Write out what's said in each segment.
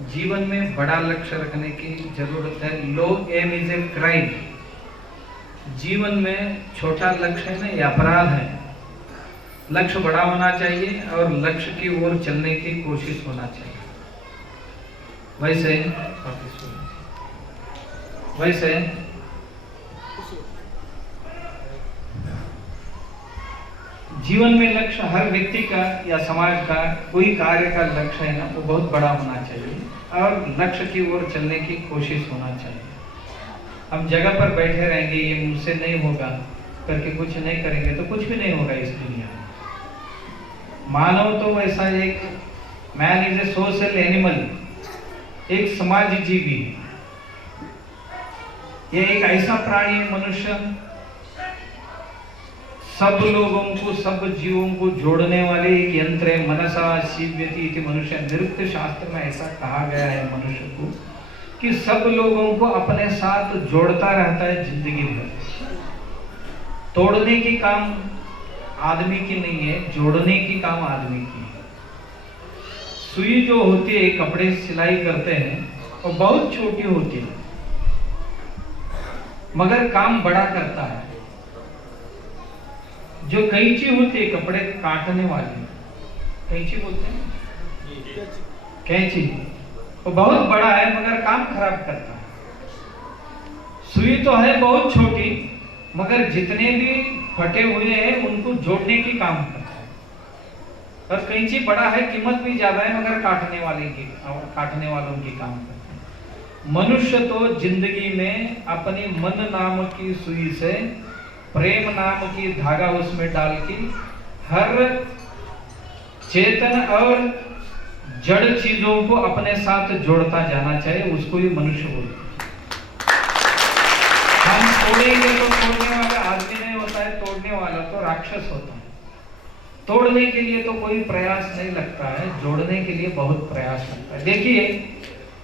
जीवन में बड़ा लक्ष्य रखने की जरूरत है। लो एम इज ए क्राइम। जीवन में छोटा लक्ष्य है ना, ये अपराध है। लक्ष्य बड़ा होना चाहिए और लक्ष्य की ओर चलने की कोशिश होना चाहिए। वैसे जीवन में लक्ष्य हर व्यक्ति का या समाज का कोई कार्य का लक्ष्य है ना, वो बहुत बड़ा होना चाहिए और लक्ष्य की ओर चलने की कोशिश होना चाहिए। हम जगह पर बैठे रहेंगे, ये मुझसे नहीं होगा करके कुछ नहीं करेंगे तो कुछ भी नहीं होगा इस दुनिया में। मानव तो ऐसा एक man is a social animal, एक समाज जीवी। ये एक ऐसा प्राणी है मनुष्य, सब लोगों को, सब जीवों को जोड़ने वाले एक यंत्र है। मनसा शिव्यति इति मनुष्य। निरुक्त शास्त्र में ऐसा कहा गया है मनुष्य को कि सब लोगों को अपने साथ जोड़ता रहता है जिंदगी भर। तोड़ने की काम आदमी की नहीं है, जोड़ने की काम आदमी की है। सुई जो होती है, कपड़े सिलाई करते हैं, वो बहुत छोटी होती है मगर काम बड़ा करता है। जो कैंची होती है कपड़े काटने वाली, कैंची बोलते हैं, कैंची, वो बहुत बड़ा है मगर काम खराब करता है। सुई तो है बहुत छोटी मगर जितने भी फटे हुए हैं उनको जोड़ने की काम करता है। और कैंची बड़ा है, कीमत भी ज्यादा है मगर काटने वालों की काम करता है। मनुष्य तो जिंदगी में अपनी मन नाम की सुई से प्रेम नाम की धागा उसमें डाल के हर चेतन और जड़ चीजों को अपने साथ जोड़ता जाना चाहिए, उसको ही मनुष्य बोलते हैं। हम तोड़ेंगे तो तोड़ने वाला आदमी नहीं होता है, तोड़ने वाला तो राक्षस होता है। तोड़ने के लिए तो कोई प्रयास नहीं लगता है, जोड़ने के लिए बहुत प्रयास लगता है। देखिए,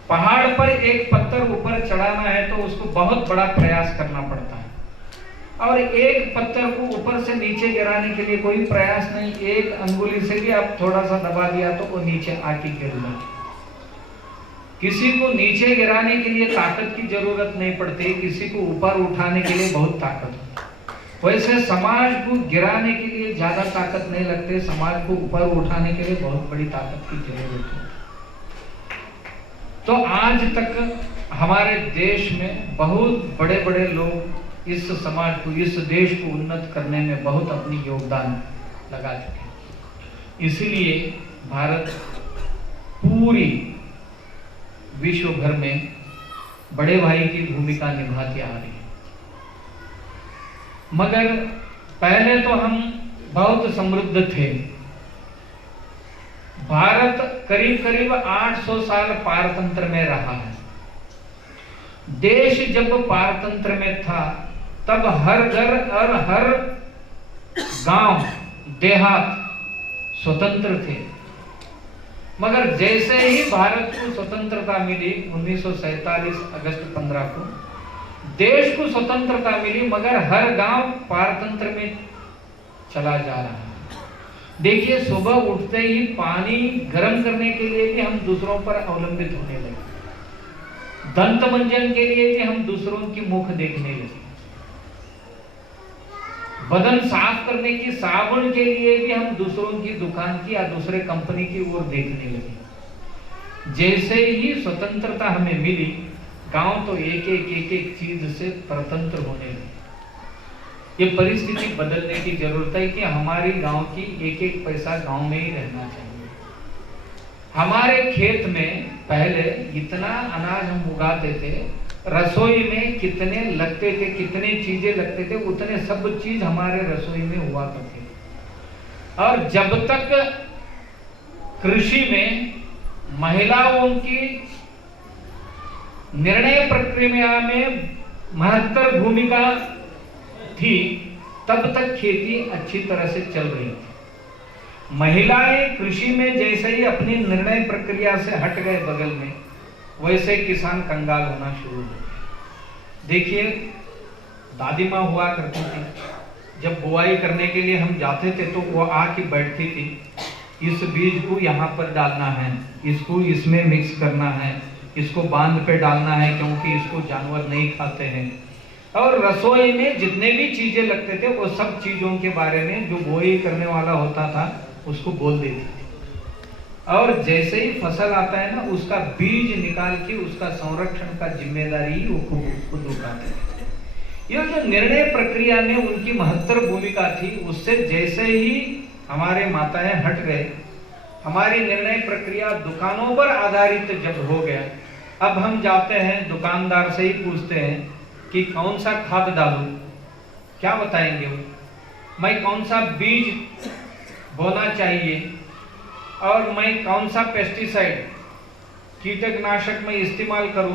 पहाड़ पर एक पत्थर ऊपर चढ़ाना है तो उसको बहुत बड़ा प्रयास करना पड़ता है, और एक पत्थर को ऊपर से नीचे गिराने के लिए कोई प्रयास नहीं। एक अंगुली से भी आप थोड़ा सा दबा दिया तो वो नीचे आके गिर जाए। किसी को नीचे गिराने के लिए ताकत की जरूरत नहीं पड़ती, किसी को ऊपर उठाने के लिए बहुत ताकत होती। वैसे समाज को गिराने के लिए ज्यादा ताकत नहीं लगती, समाज को ऊपर उठाने के लिए बहुत बड़ी ताकत की जरूरत है। तो आज तक हमारे देश में बहुत बड़े बड़े लोग इस समाज को, इस देश को उन्नत करने में बहुत अपनी योगदान लगा चुके हैं। इसलिए भारत पूरी विश्व भर में बड़े भाई की भूमिका निभाती आ रही है। मगर पहले तो हम बहुत समृद्ध थे। भारत करीब करीब 800 साल पारतंत्र में रहा है। देश जब पारतंत्र में था तब हर घर और हर गांव देहात स्वतंत्र थे। मगर जैसे ही भारत को स्वतंत्रता मिली 1947 अगस्त 15 को देश को स्वतंत्रता मिली, मगर हर गांव पारतंत्र में चला जा रहा है। देखिए, सुबह उठते ही पानी गर्म करने के लिए भी हम दूसरों पर अवलंबित होने लगे, दंत मंजन के लिए भी हम दूसरों की मुख देखने लगे, बदन साफ करने की साबुन के लिए भी हम दूसरों की दुकान की या दूसरे कंपनी की ओर देखने लगे। जैसे ही स्वतंत्रता हमें मिली, गांव तो एक एक चीज से परतंत्र होने लगे। ये परिस्थिति बदलने की जरूरत है कि हमारी गांव की एक एक पैसा गांव में ही रहना चाहिए। हमारे खेत में पहले इतना अनाज हम उगाते थे, रसोई में कितने लगते थे, कितने चीजें लगते थे, उतने सब चीज हमारे रसोई में हुआ करते थे। और जब तक कृषि में महिलाओं की निर्णय प्रक्रिया में महत्तर भूमिका थी, तब तक खेती अच्छी तरह से चल रही थी। महिलाएं कृषि में जैसे ही अपनी निर्णय प्रक्रिया से हट गए बगल में, वैसे किसान कंगाल होना शुरू हो गए। देखिए, दादी माँ हुआ करती थी, जब बुआई करने के लिए हम जाते थे तो वो आके बैठती थी, इस बीज को यहाँ पर डालना है, इसको इसमें मिक्स करना है, इसको बांध पे डालना है क्योंकि इसको जानवर नहीं खाते हैं। और रसोई में जितने भी चीजें लगते थे वो सब चीजों के बारे में जो बोई करने वाला होता था उसको बोल देती थी। और जैसे ही फसल आता है ना, उसका बीज निकाल के उसका संरक्षण का जिम्मेदारी वो खुद उठाते थे। ये जो निर्णय प्रक्रिया में उनकी महत्वपूर्ण भूमिका थी, उससे जैसे ही हमारे माताएं हट गए, हमारी निर्णय प्रक्रिया दुकानों पर आधारित जब हो गया, अब हम जाते हैं दुकानदार से ही पूछते हैं कि कौन सा खाद डालूं, क्या बताएंगे वो, मैं कौन सा बीज बोना चाहिए और मैं कौन सा पेस्टिसाइड कीटनाशक में इस्तेमाल करूं,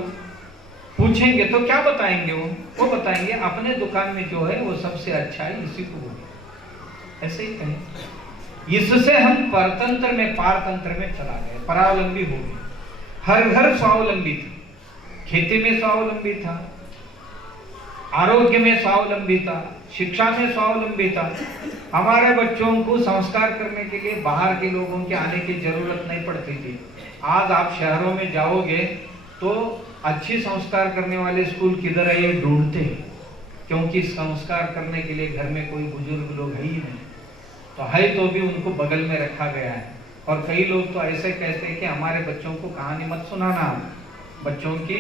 पूछेंगे तो क्या बताएंगे वो बताएंगे अपने दुकान में जो है वो सबसे अच्छा है, इसी को बोले, ऐसे ही कहें। इससे हम परतंत्र में पारतंत्र में चला गए, परावलंबी हो गए। हर घर स्वावलंबी था, खेती में स्वावलंबी था, आरोग्य में स्वावलंबी था, शिक्षा में स्वावलंबी था। हमारे बच्चों को संस्कार करने के लिए बाहर के लोगों के आने की जरूरत नहीं पड़ती थी। आज आप शहरों में जाओगे तो अच्छी संस्कार करने वाले स्कूल किधर है ये ढूंढते हैं, क्योंकि संस्कार करने के लिए घर में कोई बुजुर्ग लोग है ही नहीं, तो है तो भी उनको बगल में रखा गया है। और कई लोग तो ऐसे कहते हैं कि हमारे बच्चों को कहानी मत सुनाना, बच्चों की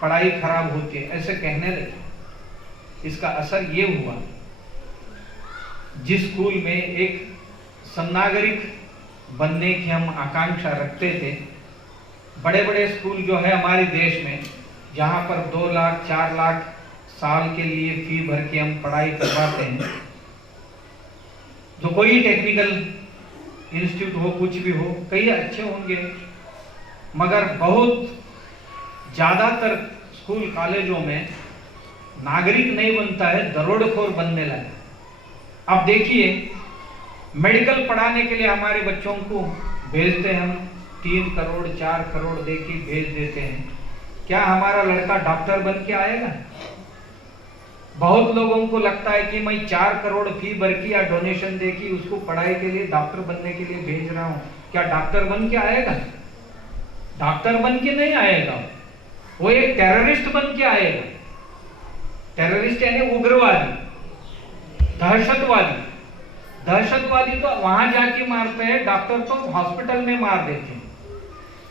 पढ़ाई खराब होती है, ऐसे कहने लगे। इसका असर ये हुआ, जिस स्कूल में एक सन्नागरिक बनने की हम आकांक्षा रखते थे, बड़े बड़े स्कूल जो है हमारे देश में, जहां पर 2 लाख 4 लाख साल के लिए फी भर के हम पढ़ाई करवाते हैं, जो कोई टेक्निकल इंस्टीट्यूट हो, कुछ भी हो, कई अच्छे होंगे, मगर बहुत ज्यादातर स्कूल कॉलेजों में नागरिक नहीं बनता है, दरोडेखोर बनने लगा। अब देखिए, मेडिकल पढ़ाने के लिए हमारे बच्चों को भेजते हैं हम, 3 करोड़ 4 करोड़ देके भेज देते हैं। क्या हमारा लड़का डॉक्टर बन के आएगा? बहुत लोगों को लगता है कि मैं 4 करोड़ फी भर की या डोनेशन दे की उसको पढ़ाई के लिए, डॉक्टर बनने के लिए भेज रहा हूं, क्या डॉक्टर बन के आएगा? डॉक्टर बन के नहीं आएगा, वो एक टेररिस्ट बन के आएगा। टेररिस्ट यानी उग्रवादी, दहशतवादी। दहशतवादी तो वहां जाके मारते हैं, डॉक्टर तो हॉस्पिटल में मार देते हैं,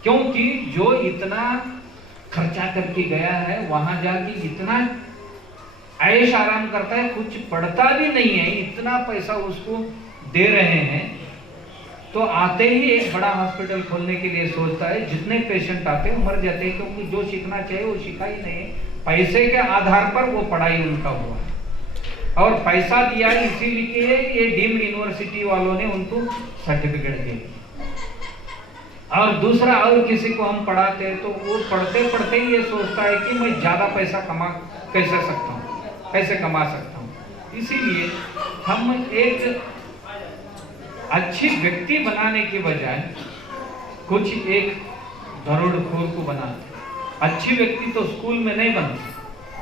क्योंकि जो इतना खर्चा करके गया है वहां जाके इतना ऐश आराम करता है, कुछ पढ़ता भी नहीं है, इतना पैसा उसको दे रहे हैं, तो आते ही एक बड़ा हॉस्पिटल खोलने के लिए सोचता है। जितने पेशेंट आते हैं मर जाते हैं, क्योंकि जो सीखना चाहिए वो सीखा ही नहीं, पैसे के आधार पर वो पढ़ाई उनका हुआ और पैसा दिया इसीलिए ये डीम्ड यूनिवर्सिटी वालों ने उनको सर्टिफिकेट दिया। और दूसरा, और किसी को हम पढ़ाते हैं तो वो पढ़ते पढ़ते ही ये सोचता है कि मैं ज्यादा पैसा कैसे कमा सकता हूँ। इसीलिए हम एक अच्छी व्यक्ति बनाने के बजाय कुछ एक दरोडेखोर को बनाते। अच्छी व्यक्ति तो स्कूल में नहीं बनती,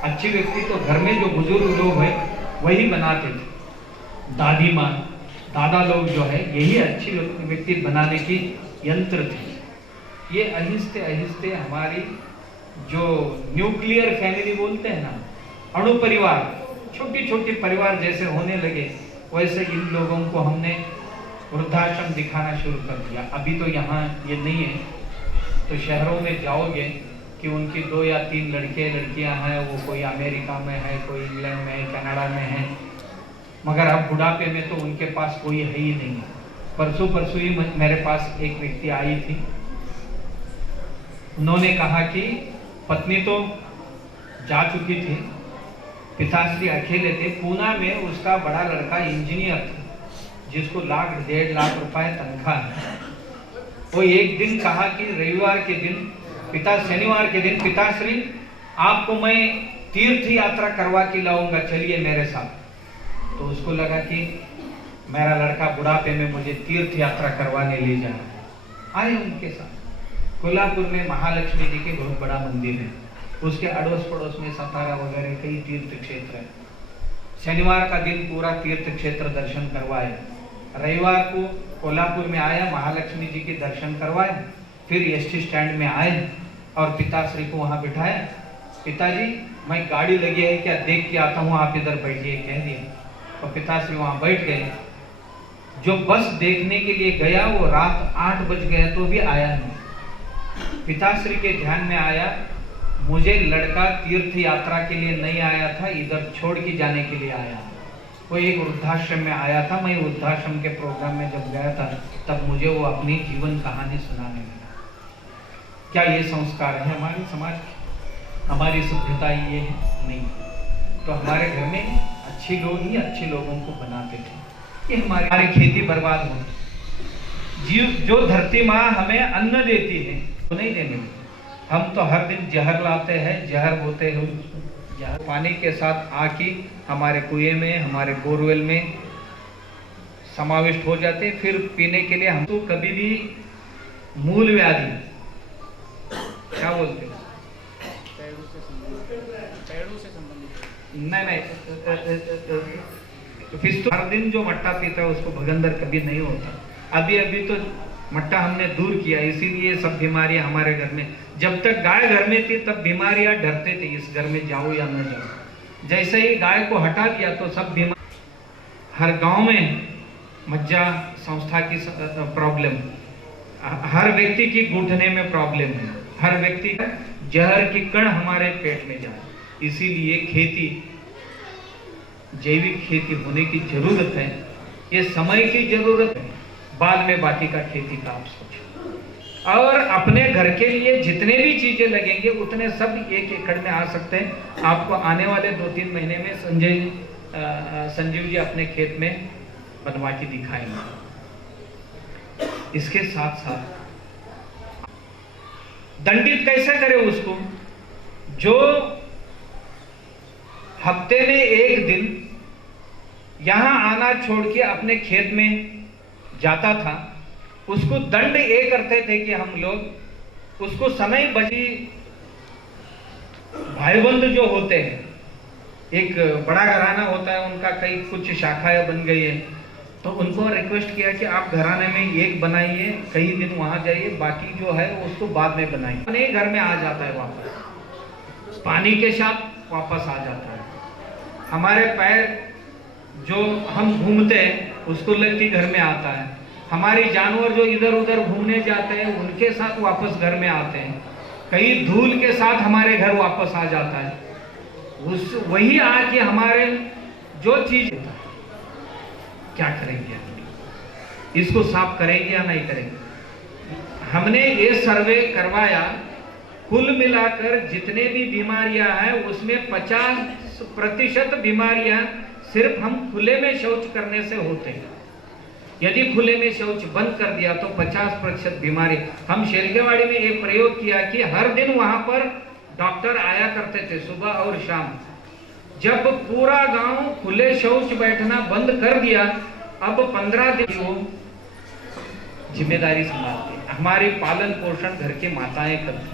अच्छी व्यक्ति तो घर में जो बुजुर्ग लोग हैं वही बनाते थे। दादी माँ दादा लोग जो है यही अच्छी व्यक्ति बनाने की यंत्र थे। ये आहिस्ते आहिस्ते हमारी जो न्यूक्लियर फैमिली बोलते हैं ना, अणु परिवार, छोटी छोटी परिवार जैसे होने लगे, वैसे इन लोगों को हमने वृद्धाश्रम दिखाना शुरू कर दिया। अभी तो यहाँ ये नहीं है, तो शहरों में जाओगे कि उनकी 2 या 3 लड़के लड़कियां हैं, वो कोई अमेरिका में है, कोई इंग्लैंड में है, कनाडा में है, मगर अब बुढ़ापे में तो उनके पास कोई है ही नहीं। परसों ही मेरे पास एक व्यक्ति आई थी, उन्होंने कहा कि पत्नी तो जा चुकी थी, पिताश्री अकेले थे, पूना में उसका बड़ा लड़का इंजीनियर था जिसको 1.5 लाख रुपए तनख्वाह है। वो एक दिन कहा कि रविवार के दिन शनिवार के दिन, पिताश्री आपको मैं तीर्थ यात्रा करवा के लाऊंगा, चलिए मेरे साथ। तो उसको लगा कि मेरा लड़का बुढ़ापे में मुझे तीर्थ यात्रा करवाने ले जा रहा है। आए उनके साथ। कोल्हापुर में महालक्ष्मी जी के बहुत बड़ा मंदिर है, उसके अड़ोस पड़ोस में सतारा वगैरह कई तीर्थ क्षेत्र है। शनिवार का दिन पूरा तीर्थ क्षेत्र दर्शन करवाए, रविवार को कोल्हापुर में आया, महालक्ष्मी जी के दर्शन करवाए, फिर एसटी स्टैंड में आए और पिताश्री को वहां बिठाया। पिताजी मैं गाड़ी लगी है क्या देख के आता हूँ, आप इधर बैठिए कह दिया। तो पिताश्री वहां बैठ गए। जो बस देखने के लिए गया वो रात 8 बज गया तो भी आया नहीं। पिताश्री के ध्यान में आया मुझे लड़का तीर्थ यात्रा के लिए नहीं आया था, इधर छोड़ के जाने के लिए आया। वो एक वृद्धाश्रम में आया था। मैं वृद्धाश्रम के प्रोग्राम में जब गया था तब मुझे वो अपनी जीवन कहानी सुनाने लगा। क्या ये संस्कार है हमारे समाज के? हमारी सभ्यता ये है? नहीं। तो हमारे घर में अच्छे लोग ही अच्छे लोगों को बनाते थे। ये हमारी खेती बर्बाद हो, जो धरती माँ हमें अन्न देती है वो नहीं देने देती। हम तो हर दिन जहर लाते हैं, जहर बोते हैं, जहर पानी के साथ आके हमारे कुएं में, हमारे बोरवेल में समाविष्ट हो जाते। फिर पीने के लिए हम तो कभी भी मूल व्याधि क्या बोलते हैं, नहीं फिस्तुल, हर दिन जो मट्टा पीता है उसको भगंदर कभी नहीं होता। अभी तो मट्टा हमने दूर किया, इसीलिए सब बीमारियां हमारे घर में। जब तक गाय घर में थी तब बीमारियां डरते थे इस घर में जाओ या न जाओ। जैसे ही गाय को हटा दिया तो सब बीमार। हर गांव में मज्जा संस्था की प्रॉब्लम, हर व्यक्ति की घुटने में प्रॉब्लम है, हर व्यक्ति का जहर की कण हमारे पेट में जाए। इसीलिए खेती, जैविक खेती होने की जरूरत है। ये समय की जरूरत है, बाद में बाकी का खेती का आप सोचो। और अपने घर के लिए जितने भी चीजें लगेंगे उतने सब 1 एकड़ में आ सकते हैं। आपको आने वाले 2-3 महीने में संजीव जी अपने खेत में बनवा के दिखाएंगे। इसके साथ साथ दंडित कैसे करें उसको? जो हफ्ते में 1 दिन यहां आना छोड़ के अपने खेत में जाता था, उसको दंड ये करते थे कि हम लोग उसको समय बजी भाईबंद जो होते हैं, एक बड़ा घराना होता है उनका, कई कुछ शाखाएं बन गई है, तो उनको रिक्वेस्ट किया कि आप घराने में एक बनाइए, कई दिन वहां जाइए, बाकी जो है उसको बाद में बनाइए। अपने घर में आ जाता है वापस, पानी के साथ वापस आ जाता है। हमारे पैर जो हम घूमते हैं उसको लगती घर में आता है। हमारी जानवर जो इधर उधर घूमने जाते हैं उनके साथ वापस घर में आते हैं। कई धूल के साथ हमारे घर वापस आ जाता है। उस वही आके हमारे जो चीज क्या करेंगे, इसको साफ करेंगे या नहीं करेंगे? हमने ये सर्वे करवाया, कुल मिलाकर जितने भी बीमारियां हैं उसमें 50% बीमारियां सिर्फ हम खुले में शौच करने से होते हैं। यदि खुले में शौच बंद कर दिया तो 50% बीमारी। हम शेरगेवाड़ी में एक प्रयोग किया कि हर दिन वहां पर डॉक्टर आया करते थे सुबह और शाम। जब पूरा गांव खुले शौच बैठना बंद कर दिया, अब 15 दिन वो जिम्मेदारी संभालती है। हमारी पालन पोषण घर के माताएं करती,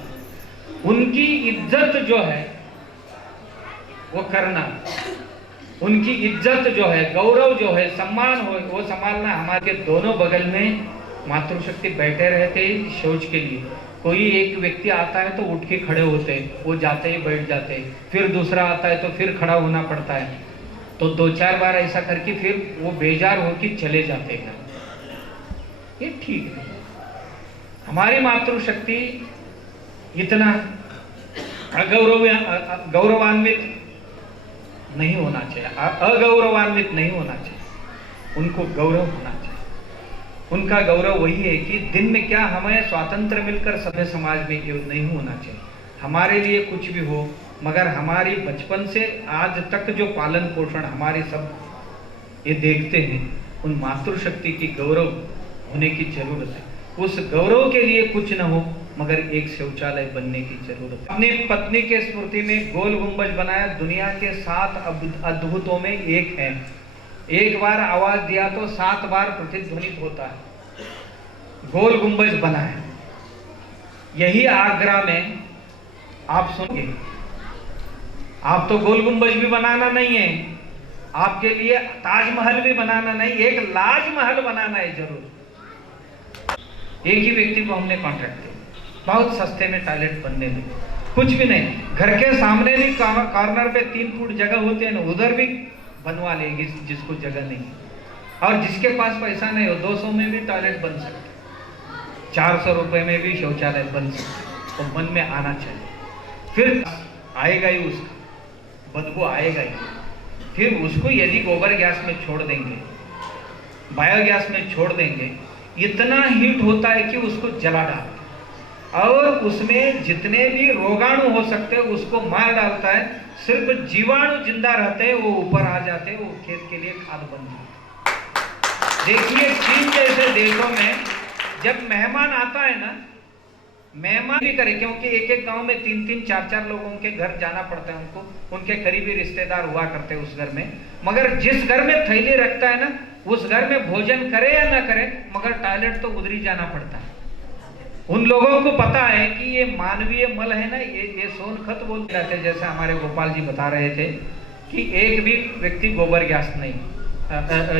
उनकी इज्जत जो है वो करना, उनकी इज्जत जो है, गौरव जो है, सम्मान हो वो संभालना। हमारे दोनों बगल में मातृशक्ति बैठे रहते शौच के लिए। कोई एक व्यक्ति आता है तो उठ के खड़े होते हैं, वो जाते ही बैठ जाते हैं, फिर दूसरा आता है तो फिर खड़ा होना पड़ता है। तो 2-4 बार ऐसा करके फिर वो बेजार होकर चले जाते हैं। ये ठीक है। हमारी मातृशक्ति इतना गौरवान्वित नहीं होना चाहिए, अगौरवान्वित नहीं होना चाहिए। उनको गौरव होना चाहिए। उनका गौरव वही है कि दिन में क्या हमें स्वातंत्र मिलकर सभ्य समाज में ये नहीं होना चाहिए। हमारे लिए कुछ भी हो, मगर हमारी बचपन से आज तक जो पालन पोषण हमारे सब ये देखते हैं, उन मातृशक्ति की गौरव होने की जरूरत है। उस गौरव के लिए कुछ न हो मगर एक शौचालय बनने की जरूरत है। अपनी पत्नी के स्मृति में गोल गुंबज बनाया, दुनिया के 7 अद्भुतों में एक है। एक बार आवाज दिया तो 7 बार प्रतिध्वनित होता है। गोल गुंबज बना है, यही आगरा में आप सुनिए। आप तो गोल गुंबज भी बनाना नहीं है, आपके लिए ताजमहल भी बनाना नहीं, एक लाजमहल बनाना है जरूर। एक ही व्यक्ति को हमने कॉन्ट्रैक्ट दिया, बहुत सस्ते में टॉयलेट बनने लगे, कुछ भी नहीं। घर के सामने भी कॉर्नर पे 3 फुट जगह होती है ना, उधर भी बनवा लेगी जिसको जगह नहीं। और जिसके पास पैसा नहीं हो 200 में भी टॉयलेट बन सकते, 400 रुपए में भी शौचालय बन सकते। तो मन में आना चाहिए, फिर आएगा ही उसका बदबू आएगा ही। फिर उसको यदि गोबर गैस में छोड़ देंगे, बायोगैस में छोड़ देंगे, इतना हीट होता है कि उसको जला डालता है और उसमें जितने भी रोगाणु हो सकते हैं उसको मार डालता है। सिर्फ जीवाणु जिंदा रहते हैं, वो ऊपर आ जाते हैं, वो खेत के लिए खाद बन जाते। देखिए चीन जैसे देशों में जब मेहमान आता है ना, मेहमान भी करे, क्योंकि एक एक गांव में 3-3, 4-4 लोगों के घर जाना पड़ता है उनको, उनके करीबी रिश्तेदार हुआ करते हैं उस घर में। मगर जिस घर में थैली रखता है ना, उस घर में भोजन करे या ना करे, मगर टॉयलेट तो उधर ही जाना पड़ता है। उन लोगों को पता है कि ये मानवीय मल है ना, ये सोनखत बोलते रहते हैं। जैसे हमारे गोपाल जी बता रहे थे कि एक भी व्यक्ति गोबर गैस नहीं,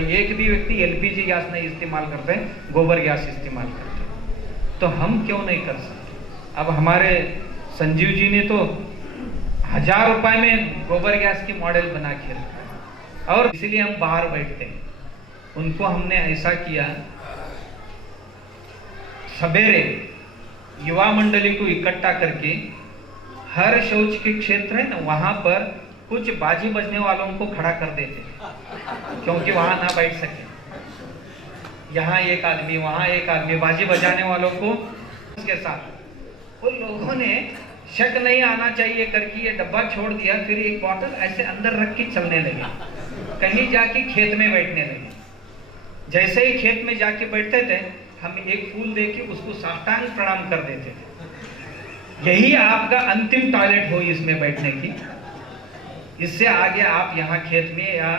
एक भी व्यक्ति LPG गैस नहीं इस्तेमाल करते, गोबर गैस इस्तेमाल करते। तो हम क्यों नहीं कर सकते? अब हमारे संजीव जी ने तो 1000 रुपए में गोबर गैस की मॉडल बना के रखा है और इसीलिए हम बाहर बैठते हैं। उनको हमने ऐसा किया, सवेरे युवा मंडली को इकट्ठा करके हर शौच के क्षेत्र है ना, वहां पर कुछ बाजी बजने वालों को खड़ा कर देते, क्योंकि वहां ना बैठ सके। यहाँ एक आदमी, वहां एक आदमी, बाजी बजाने वालों को उसके साथ। उन लोगों ने शक नहीं आना चाहिए करके ये डब्बा छोड़ दिया, फिर एक बोतल ऐसे अंदर रख के चलने लगे, कहीं जाके खेत में बैठने लगे। जैसे ही खेत में जाके बैठते थे, हम एक फूल देके उसको साष्टांग प्रणाम कर देते थे। यही आपका अंतिम टॉयलेट हो इसमें बैठने की। इससे आगे आप यहाँ खेत में या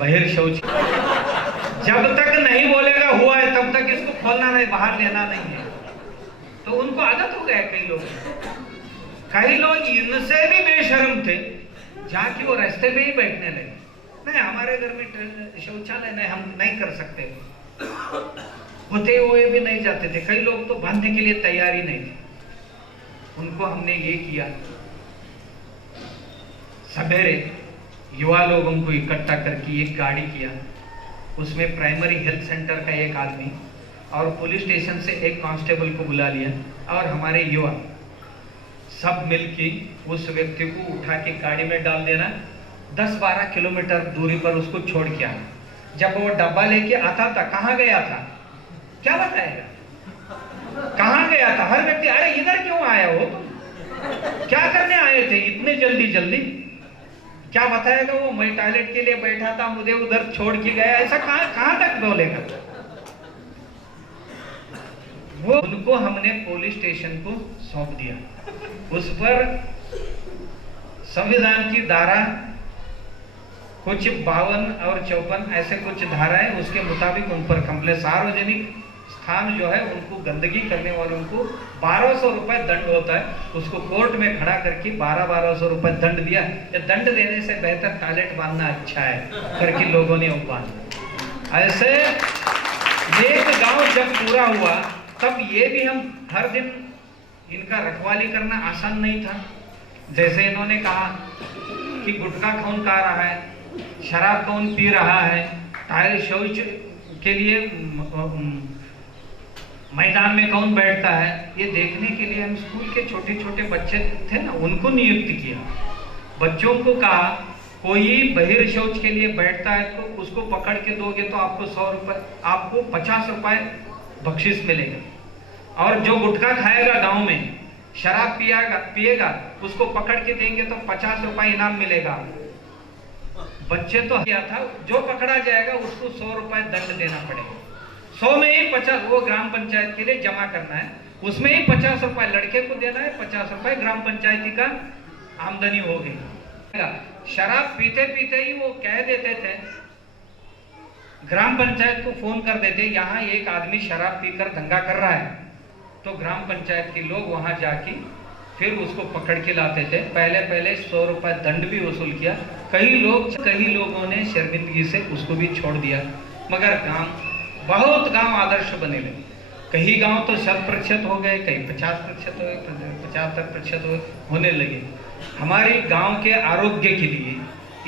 बहिर्शौच, जब तक नहीं बोलेगा हुआ है तब तक इसको खोलना नहीं, बाहर लेना नहीं है। तो उनको आदत हो गया। कई लोग इनसे भी बेशर्म थे, जाके वो रास्ते पे ही बैठने लगे। नहीं, हमारे घर में शौचालय नहीं, हम नहीं कर सकते, होते हुए भी नहीं जाते थे। कई लोग तो बांधने के लिए तैयार ही नहीं थे। उनको हमने ये किया, सवेरे युवा लोगों को इकट्ठा करके एक गाड़ी किया, उसमें प्राइमरी हेल्थ सेंटर का एक आदमी और पुलिस स्टेशन से एक कांस्टेबल को बुला लिया और हमारे युवा सब मिलके उस व्यक्ति को उठा के गाड़ी में डाल देना, 10-12 किलोमीटर दूरी पर उसको छोड़ के आना। जब वो डब्बा लेके आता था, कहाँ गया था क्या बताएगा, कहाँ गया था? हर व्यक्ति अरे इधर क्यों आया हो तुम, क्या करने आए थे इतने जल्दी जल्दी? क्या बताएगा वो, मैं टॉयलेट के लिए बैठा था, मुझे उधर छोड़ के गया। ऐसा कहाँ तक बोलेगा वो? उनको हमने पुलिस स्टेशन को सौंप दिया। उस पर संविधान की धारा कुछ 52 और 54 ऐसे कुछ धाराएं, उसके मुताबिक उन पर कंप्लेंट, सार्वजनिक स्थान जो है उनको गंदगी करने वालों को 1200 रुपए दंड होता है। उसको कोर्ट में खड़ा करके 1200 रुपए दंड दिया। ये दंड देने से बेहतर टॉयलेट बांधना अच्छा है करके लोगों ने बांधा। ऐसे एक गांव जब पूरा हुआ तब ये भी हम हर दिन इनका रखवाली करना आसान नहीं था। जैसे इन्होंने कहा कि गुटखा कौन खा रहा है, शराब कौन पी रहा है, टायर शौच के लिए मैदान में कौन बैठता है, ये देखने के लिए हम स्कूल के छोटे छोटे बच्चे थे ना, उनको नियुक्त किया। बच्चों को कहा कोई बहिर्शौच के लिए बैठता है तो उसको पकड़ के दोगे तो आपको 100 रुपए, आपको 50 रुपए बख्शिश मिलेगा। और जो गुटखा खाएगा गांव में, शराब पिएगा उसको पकड़ के देंगे तो 50 रुपए इनाम मिलेगा। बच्चे तो किया था, जो पकड़ा जाएगा उसको 100 रुपए दंड देना पड़ेगा। 100 में ही 50 वो ग्राम पंचायत के लिए जमा करना है, उसमें ही 50 रुपए लड़के को देना है, 50 रुपए ग्राम पंचायती का आमदनी हो गई। शराब पीते पीते ही वो कह देते थे, ग्राम पंचायत को फोन कर देते, यहाँ एक आदमी शराब पीकर दंगा कर रहा है। तो ग्राम पंचायत के लोग वहां जाके फिर उसको पकड़ के लाते थे। पहले 100 रुपए दंड भी वसूल किया। कई लोगों ने शर्मिंदगी से उसको भी छोड़ दिया। मगर बहुत गांव आदर्श बने लगे। कहीं गांव तो 100% हो गए, कहीं 50% हो गए, 75% होने लगे। हमारी गांव के आरोग्य के लिए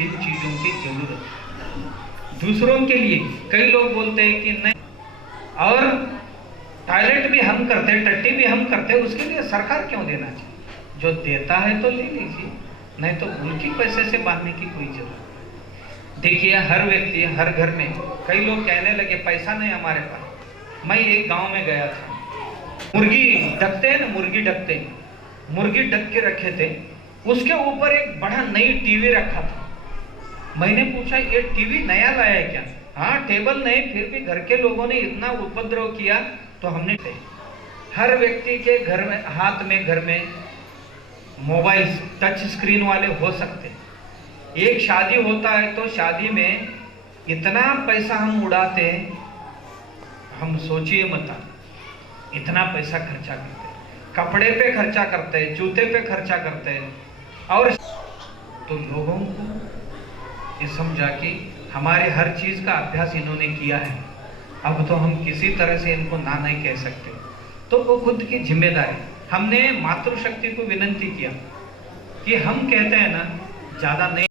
इन चीजों की जरूरत है। दूसरों के लिए कई लोग बोलते हैं कि नहीं, और टॉयलेट भी हम करते हैं, टट्टी भी हम करते हैं, उसके लिए सरकार क्यों देना चाहिए? जो देता है तो ले लीजिए, नहीं तो उनकी पैसे से बांधने की कोई जरूरत नहीं। देखिए, हर व्यक्ति, हर घर में कई लोग कहने लगे पैसा नहीं हमारे पास। मैं एक गांव में गया था, मुर्गी ढकते हैं ना, मुर्गी ढकते हैं, मुर्गी ढक के रखे थे, उसके ऊपर एक बड़ा नई टीवी रखा था। मैंने पूछा ये टीवी नया लाया है क्या? हाँ, टेबल नहीं, फिर भी घर के लोगों ने इतना उपद्रव किया तो हमने हर व्यक्ति के घर में, हाथ में, घर में मोबाइल टच स्क्रीन वाले हो सकते हैं। एक शादी होता है तो शादी में इतना पैसा हम उड़ाते हैं, हम सोचिए मत, इतना पैसा खर्चा करते हैं, कपड़े पे खर्चा करते हैं, जूते पे खर्चा करते हैं। और तो लोगों को ये समझा कि हमारे हर चीज का अभ्यास इन्होंने किया है, अब तो हम किसी तरह से इनको ना नहीं कह सकते। तो वो खुद की जिम्मेदारी। हमने मातृशक्ति को विनंती किया कि हम कहते हैं ना, ज्यादा नहीं